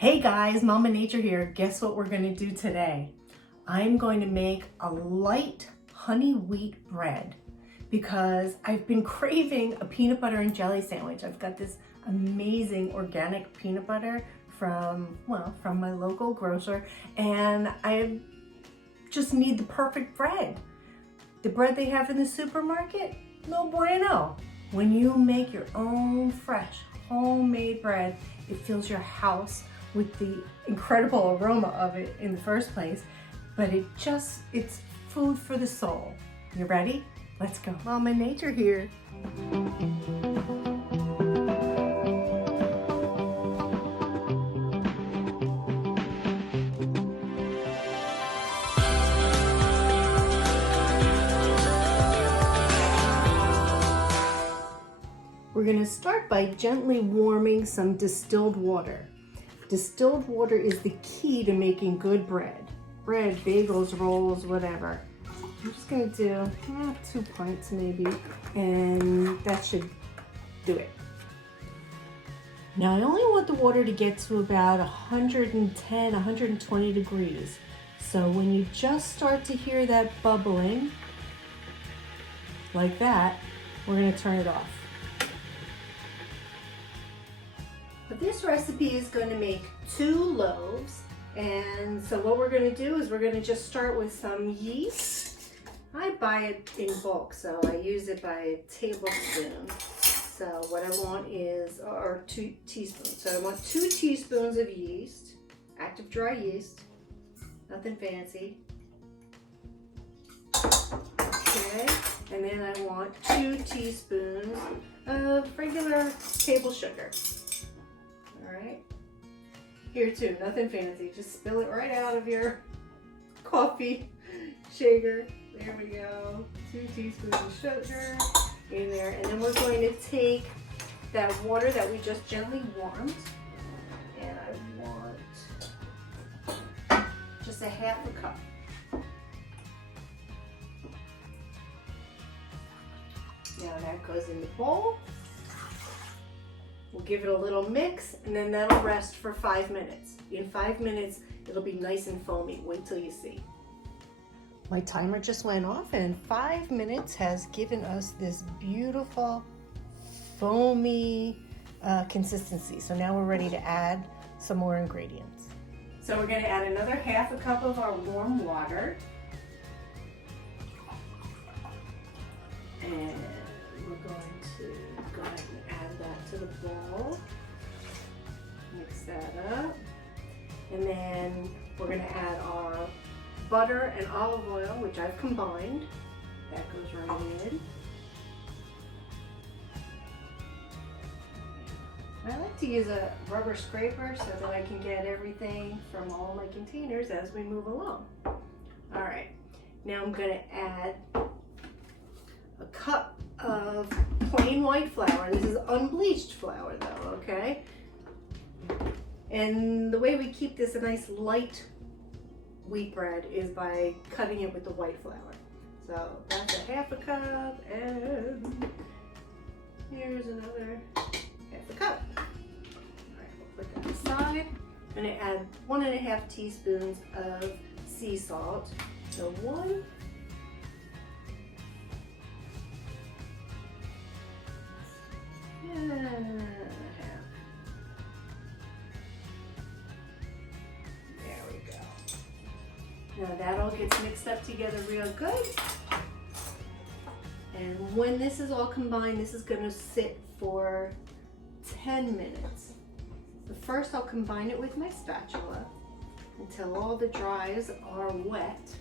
Hey guys, MamaNature here. Guess what we're going to do today? I'm going to make a light honey wheat bread because I've been craving a peanut butter and jelly sandwich. I've got this amazing organic peanut butter from my local grocer, and I just need the perfect bread. The bread they have in the supermarket, no bueno. When you make your own fresh homemade bread, it fills your house with the incredible aroma of it in the first place, but it's food for the soul. You ready? Let's go. MamaNature here. We're going to start by gently warming some distilled water. Distilled water is the key to making good bread. Bread, bagels, rolls, whatever. I'm just going to do 2 pints maybe, and that should do it. Now I only want the water to get to about 110, 120 degrees. So when you just start to hear that bubbling, like that, we're going to turn it off. But this recipe is going to make 2 loaves, and so what we're going to do is we're going to just start with some yeast. I buy it in bulk, so I use it by a tablespoon. So what I want is, or 2 teaspoons. So I want 2 teaspoons of yeast, active dry yeast, nothing fancy. Okay, and then I want 2 teaspoons of regular table sugar. Alright, here too, nothing fancy, just spill it right out of your coffee shaker. There we go, 2 teaspoons of sugar in there, and then we're going to take that water that we just gently warmed, and I want just a half a cup. Now that goes in the bowl. We'll give it a little mix, and then that'll rest for 5 minutes. In 5 minutes, it'll be nice and foamy. Wait till you see. My timer just went off, and 5 minutes has given us this beautiful, foamy consistency. So now we're ready to add some more ingredients. So we're going to add another half a cup of our warm water. And we're going to go ahead and add that to the bowl. Mix that up. And then we're going to add our butter and olive oil, which I've combined. That goes right in. I like to use a rubber scraper so that I can get everything from all my containers as we move along. All right, now I'm going to add a cup of plain white flour. This is unbleached flour though, okay? And the way we keep this a nice light wheat bread is by cutting it with the white flour. So that's a half a cup, and here's another half a cup. All right, we'll put that aside. I'm gonna add 1.5 teaspoons of sea salt. So 1. And a half. There we go. Now that all gets mixed up together real good. And when this is all combined, this is going to sit for 10 minutes. So first I'll combine it with my spatula until all the dries are wet,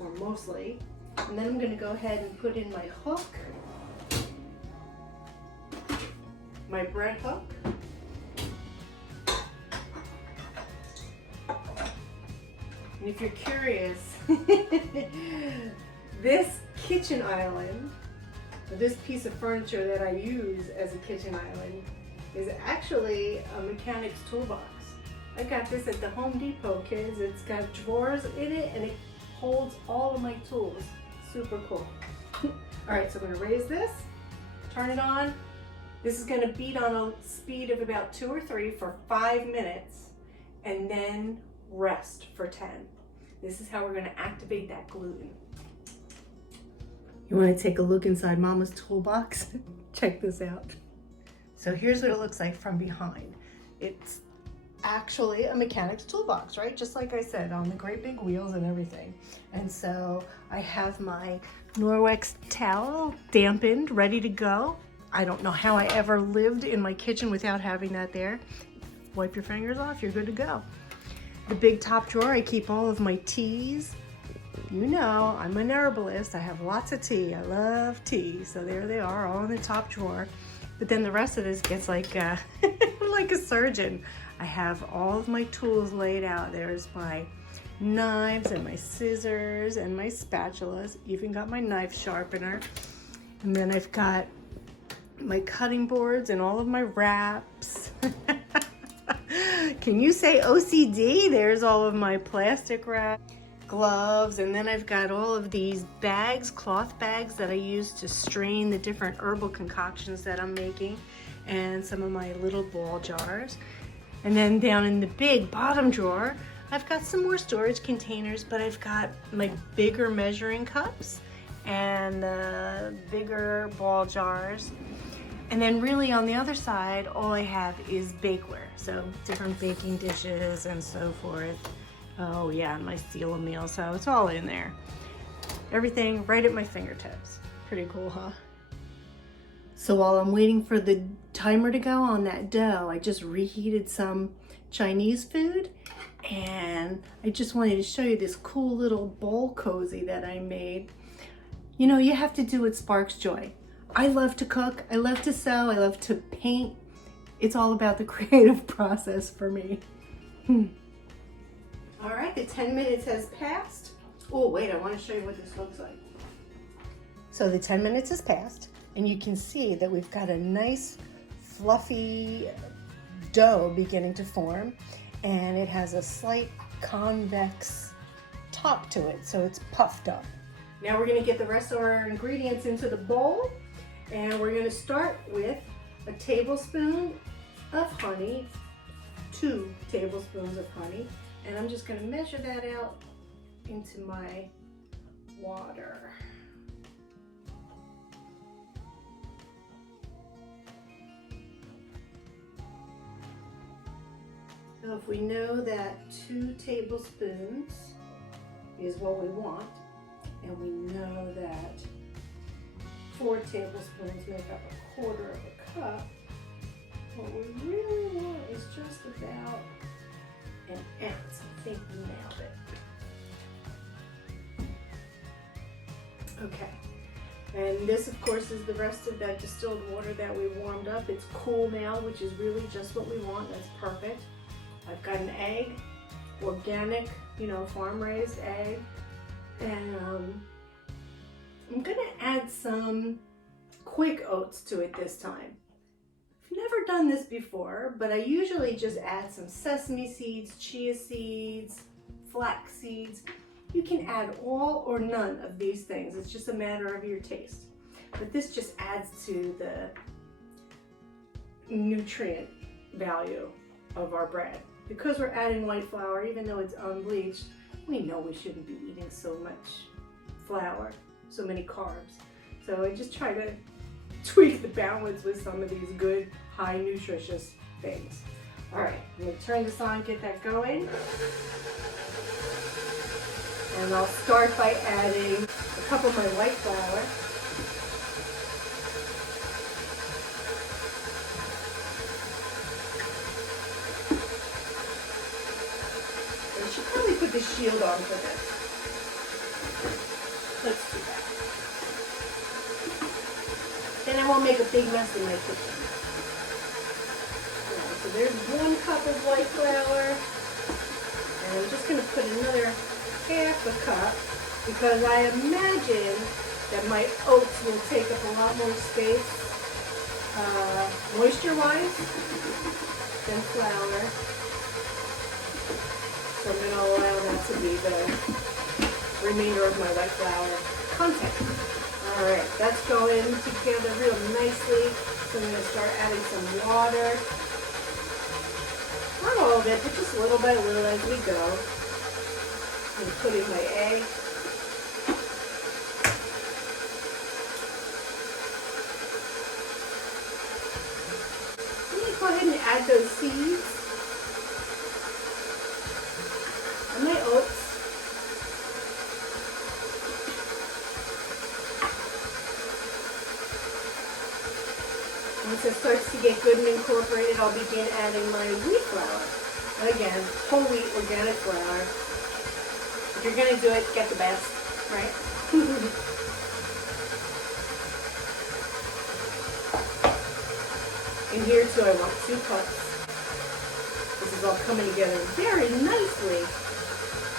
or mostly. And then I'm going to go ahead and put in my hook. My bread hook. And if you're curious, this kitchen island, or this piece of furniture that I use as a kitchen island, is actually a mechanic's toolbox. I got this at the Home Depot, kids. It's got drawers in it, and it holds all of my tools. Super cool. All right, so I'm gonna raise this, turn it on. This is going to beat on a speed of about 2 or 3 for 5 minutes and then rest for 10. This is how we're going to activate that gluten. You want to take a look inside Mama's toolbox? Check this out. So here's what it looks like from behind. It's actually a mechanic's toolbox, right? Just like I said, on the great big wheels and everything. And so I have my Norwex towel dampened, ready to go. I don't know how I ever lived in my kitchen without having that there. Wipe your fingers off, you're good to go. The big top drawer, I keep all of my teas. You know, I'm an herbalist. I have lots of tea. I love tea. So there they are, all in the top drawer. But then the rest of this gets like like a surgeon. I have all of my tools laid out. There's my knives and my scissors and my spatulas. Even got my knife sharpener. And then I've got my cutting boards and all of my wraps. Can you say OCD? There's all of my plastic wrap, gloves, and then I've got all of these bags, cloth bags that I use to strain the different herbal concoctions that I'm making, and some of my little ball jars. And then down in the big bottom drawer, I've got some more storage containers, but I've got my bigger measuring cups and bigger ball jars. And then really on the other side, all I have is bakeware. So different baking dishes and so forth. Oh yeah, and my steel meal, so it's all in there. Everything right at my fingertips. Pretty cool, huh? So while I'm waiting for the timer to go on that dough, I just reheated some Chinese food. And I just wanted to show you this cool little bowl cozy that I made. You know, you have to do what sparks joy. I love to cook, I love to sew, I love to paint. It's all about the creative process for me. All right, the 10 minutes has passed. Oh, wait, I want to show you what this looks like. So the 10 minutes has passed, and you can see that we've got a nice fluffy dough beginning to form, and it has a slight convex top to it, so it's puffed up. Now we're going to get the rest of our ingredients into the bowl. And we're going to start with a tablespoon of honey, 2 tablespoons of honey, and I'm just going to measure that out into my water. So if we know that 2 tablespoons is what we want, and we know that 4 tablespoons make up 1/4 of a cup. What we really want is just about an ounce. I think we nailed it. Okay. And this, of course, is the rest of that distilled water that we warmed up. It's cool now, which is really just what we want. That's perfect. I've got an egg, organic, you know, farm-raised egg. And I'm gonna add some quick oats to it this time. I've never done this before, but I usually just add some sesame seeds, chia seeds, flax seeds. You can add all or none of these things. It's just a matter of your taste. But this just adds to the nutrient value of our bread. Because we're adding white flour, even though it's unbleached, we know we shouldn't be eating so much flour, so many carbs. So I just try to tweak the balance with some of these good, high nutritious things. All right, I'm gonna turn this on, get that going. And I'll start by adding a cup of my white flour. I should probably put the shield on for this. Let's do that. Then I won't make a big mess in my kitchen. Right, so there's 1 cup of white flour. And I'm just going to put another half a cup because I imagine that my oats will take up a lot more space moisture-wise than flour. So I'm going to allow that to be the remainder of my white flour content. All right, that's going together real nicely. So I'm going to start adding some water. Not all of it, but just little by little as we go. I'm going to put in my egg. I'm going to go ahead and add those seeds and my oats. Once it starts to get good and incorporated, I'll begin adding my wheat flour. Again, whole wheat organic flour. If you're going to do it, get the best, right? And here too, I want 2 cups. This is all coming together very nicely.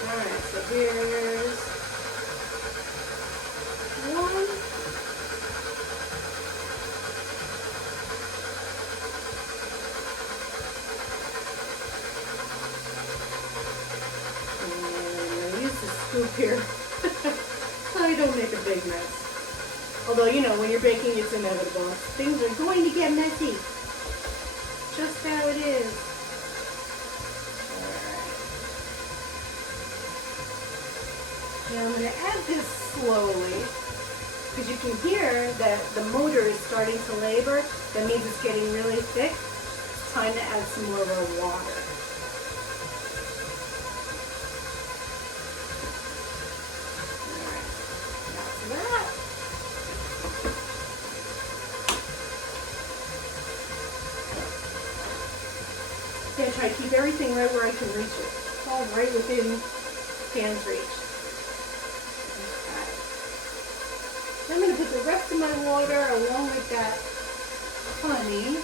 Alright, so here's 1. Scoop here so I don't make a big mess. Although, you know, when you're baking, it's inevitable. Things are going to get messy. Just how it is. Alright. Now I'm going to add this slowly because you can hear that the motor is starting to labor. That means it's getting really thick. It's time to add some more of our water. I'm going to try to keep everything right where I can reach it. It's all right within hand's reach. Okay. I'm going to put the rest of my water along with that honey,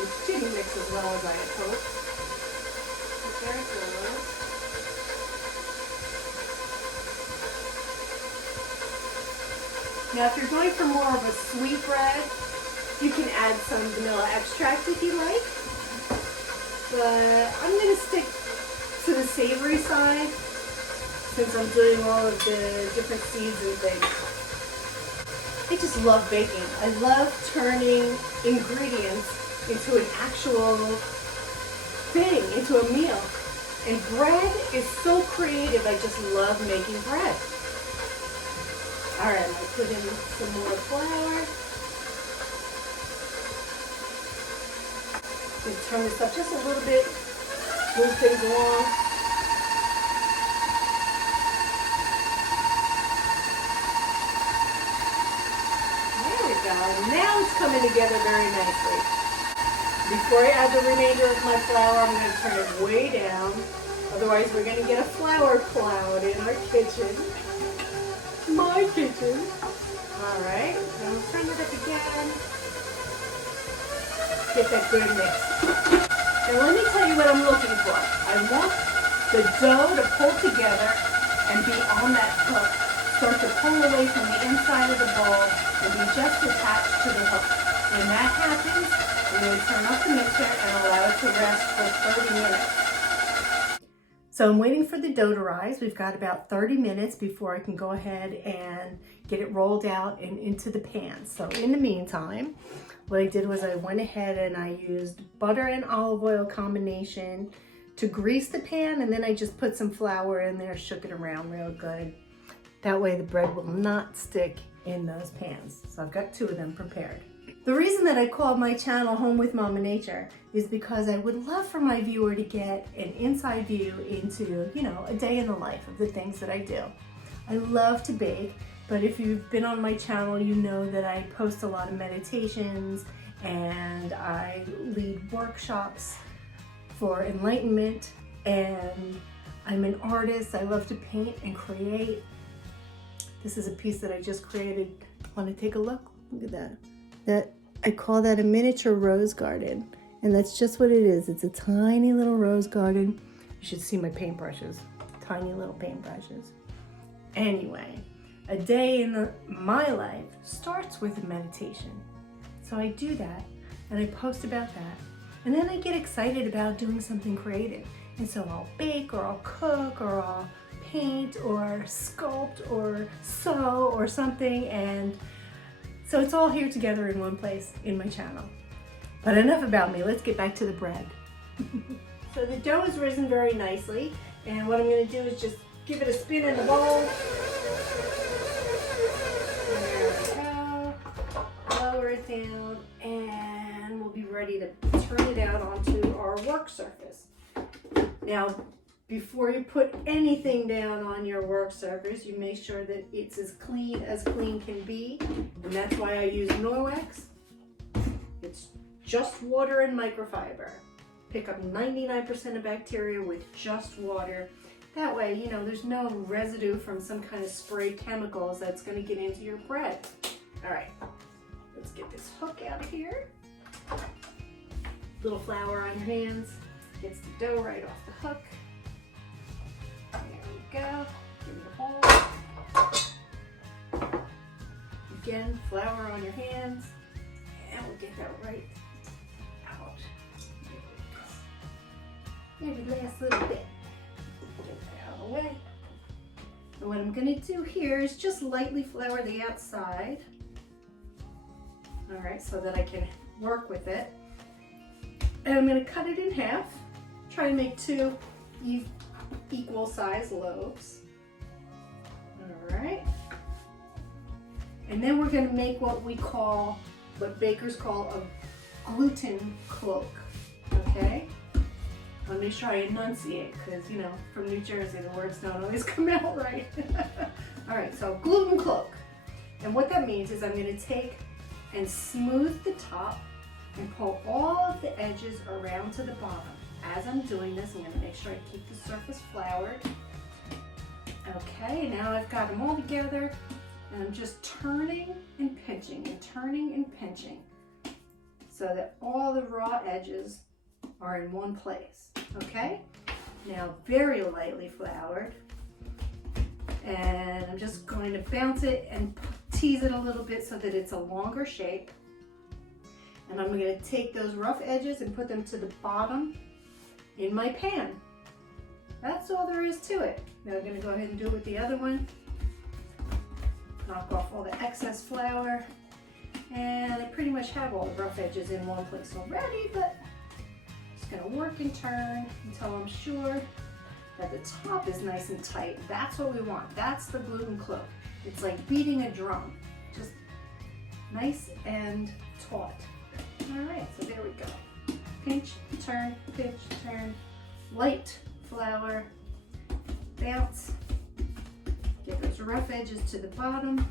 which didn't mix as well as I had hoped. There it goes. Now if you're going for more of a sweet bread, you can add some vanilla extract if you like. But I'm going to stick to the savory side since I'm doing all of the different seeds and things. I just love baking. I love turning ingredients into an actual thing, into a meal. And bread is so creative. I just love making bread. All right, I'm going to put in some more flour. Turn this up just a little bit, move things along. There we go. Now it's coming together very nicely. Before I add the remainder of my flour, I'm going to turn it way down. Otherwise, we're going to get a flour cloud in our kitchen. My kitchen. All right, now turn it up again. Get that good mix. Now let me tell you what I'm looking for. I want the dough to pull together and be on that hook. Start to pull away from the inside of the bowl and be just attached to the hook. When that happens, we're going to turn off the mixer and allow it to rest for 30 minutes. So I'm waiting for the dough to rise. We've got about 30 minutes before I can go ahead and get it rolled out and into the pan. So in the meantime, what I did was I went ahead and I used butter and olive oil combination to grease the pan, and then I just put some flour in there, shook it around real good. That way the bread will not stick in those pans. So I've got 2 of them prepared. The reason that I called my channel Home with MamaNature is because I would love for my viewer to get an inside view into, you know, a day in the life of the things that I do. I love to bake. But if you've been on my channel, you know that I post a lot of meditations and I lead workshops for enlightenment, and I'm an artist. I love to paint and create. This is a piece that I just created. Want to take a look? Look at that. I call that a miniature rose garden, and that's just what it is. It's a tiny little rose garden. You should see my paintbrushes, tiny little paintbrushes. Anyway. A day in my life starts with a meditation. So I do that and I post about that. And then I get excited about doing something creative. And so I'll bake or I'll cook or I'll paint or sculpt or sew or something. And So it's all here together in one place in my channel. But enough about me, let's get back to the bread. So the dough has risen very nicely, and what I'm going to do is just give it a spin in the bowl. There we go. Lower it down, and we'll be ready to turn it out onto our work surface. Now, before you put anything down on your work surface, you make sure that it's as clean can be, and that's why I use Norwex. It's just water and microfiber. Pick up 99% of bacteria with just water. That way, you know, there's no residue from some kind of spray chemicals that's going to get into your bread. All right, let's get this hook out of here. Little flour on your hands. Gets the dough right off the hook. There we go. Give it a hold. Again, flour on your hands. And we'll get that right out. Every last little bit. Get that out of the way. And what I'm going to do here is just lightly flour the outside. All right, so that I can work with it. And I'm going to cut it in half. Try to make 2 equal size loaves. All right. And then we're going to make what bakers call a gluten cloak. Okay? Let me make sure I enunciate, because, you know, from New Jersey, the words don't always come out right. All right, so gluten cloak. And what that means is I'm going to take and smooth the top and pull all of the edges around to the bottom. As I'm doing this, I'm going to make sure I keep the surface floured. Okay, now I've got them all together, and I'm just turning and pinching and turning and pinching so that all the raw edges are in one place. Okay, now very lightly floured, and I'm just going to bounce it and tease it a little bit so that it's a longer shape. And I'm going to take those rough edges and put them to the bottom in my pan. That's all there is to it. Now I'm going to go ahead and do it with the other one. Knock off all the excess flour. And I pretty much have all the rough edges in one place already, but I'm just going to work and turn until I'm sure that the top is nice and tight. That's what we want. That's the gluten cloak. It's like beating a drum. Just nice and taut. All right, so there we go. Pinch, turn, light flour, bounce, get those rough edges to the bottom,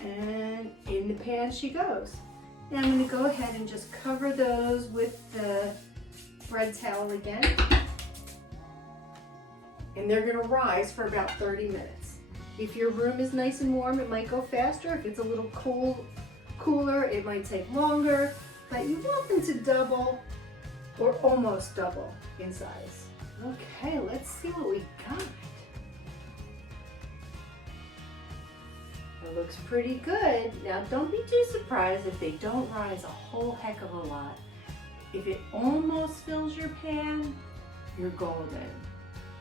and in the pan she goes. Now I'm going to go ahead and just cover those with the bread towel again, and they're going to rise for about 30 minutes. If your room is nice and warm, it might go faster. If it's a little cooler, it might take longer, but you want them to double or almost double in size. Okay, let's see what we got. It looks pretty good. Now don't be too surprised if they don't rise a whole heck of a lot. If it almost fills your pan, you're golden.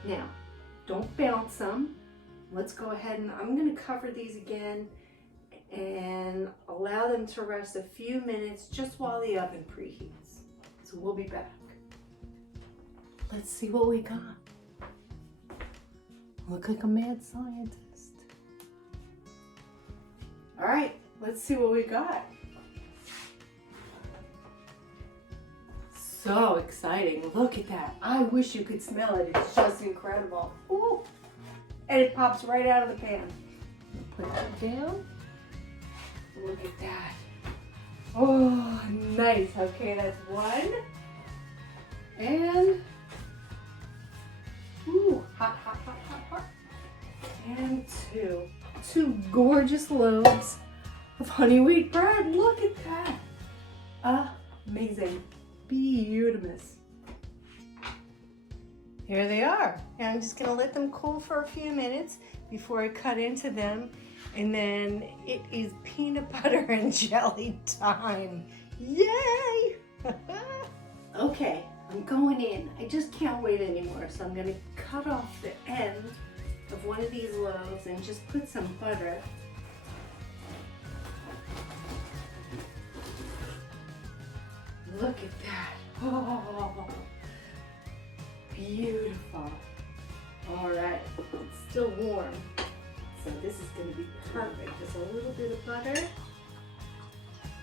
Now, don't bounce them. Let's go ahead and I'm going to cover these again and allow them to rest a few minutes just while the oven preheats. So we'll be back. Let's see what we got. Look like a mad scientist. All right, let's see what we got. So exciting. Look at that. I wish you could smell it. It's just incredible. Ooh. And it pops right out of the pan. Put it down. Look at that. Oh, nice. Okay, that's one. And, ooh, hot, hot, hot, hot, hot. And two. 2 gorgeous loaves of honey wheat bread. Look at that. Amazing. Beautiful. Here they are. Now I'm just going to let them cool for a few minutes before I cut into them. And then it is peanut butter and jelly time. Yay! Okay, I'm going in. I just can't wait anymore. So I'm going to cut off the end of one of these loaves and just put some butter Look at that. Oh, beautiful. All right, it's still warm, so this is going to be perfect. Just a little bit of butter.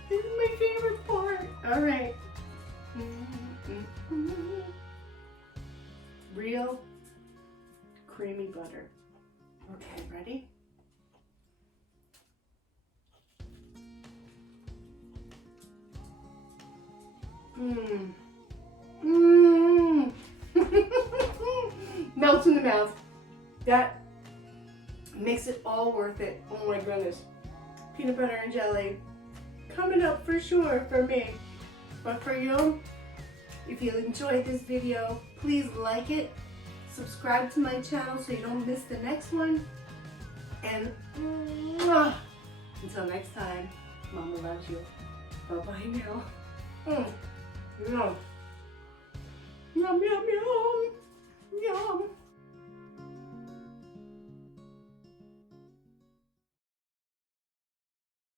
This is my favorite part. All right. Real creamy butter. Okay, ready? Mmm. Mmm. Melts in the mouth. That makes it all worth it. Oh my goodness. Peanut butter and jelly coming up for sure for me. But for you, if you enjoyed this video, please like it, subscribe to my channel so you don't miss the next one. And until next time, Mama loves you. Bye-bye now. Yum, yum, yum.